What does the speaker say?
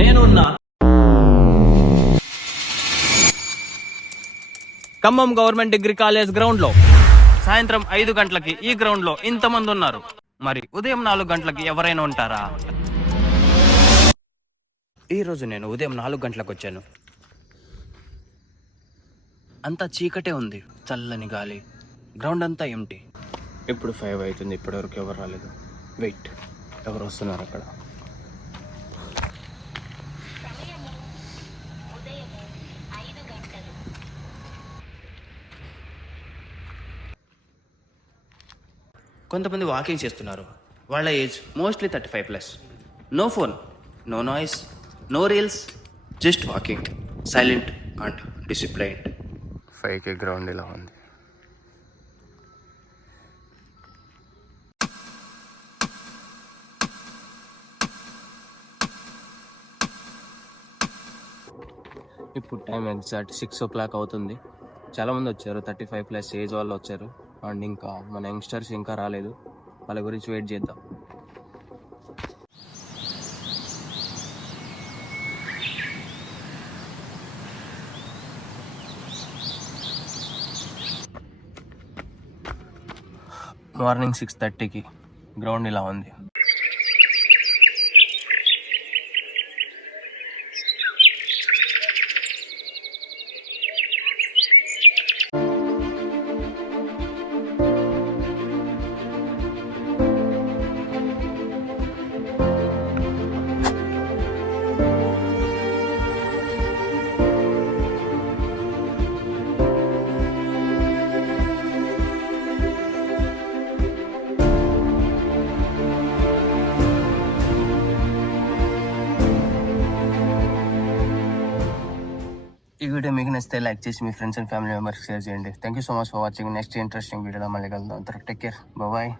నేనున్నా Khammam government degree college ground లో సాయంత్రం 5 గంటలకి ఈ గ్రౌండ్ లో ఇంతమంది ఉన్నారు. మరి ఉదయం 4 గంటలకి ఎవరైనా ఉంటారా? ఈ రోజు నేను ఉదయం 4 గంటలకు వచ్చాను. అంతా చీకటే ఉంది, చల్లని గాలి, గ్రౌండ్ అంతా ఎంటీ. ఇప్పుడు 5 అవుతుంది, ఇప్పటివరకు ఎవరు రాలేదు. వెయిట్, ఎవరు వస్తున్నారు అక్కడ? కొంతమంది వాకింగ్ చేస్తున్నారు. వాళ్ళ age mostly 35+. No phone, no noise, no reels, just walking, silent and disciplined. 5కి గ్రౌండ్ ఇలా ఉంది. ఇప్పుడు టైం ఎగ్జాక్ట్ 6 o'clock అవుతుంది. చాలామంది వచ్చారు, 35+ ఏజ్ వాళ్ళు వచ్చారు. అండ్ ఇంకా మన యంగ్స్టర్స్ ఇంకా రాలేదు, వాళ్ళ గురించి వెయిట్ చేద్దాం. మార్నింగ్ 6:30కి గ్రౌండ్ ఇలా ఉంది. ఈ వీడియో మీకు నచ్చితే లైక్ చేసి మీ friends and family members share చేయండి. Thank you so much for watching. Next interesting వీడియోలో మళ్ళీ కలుద్దాం. Take care, bye.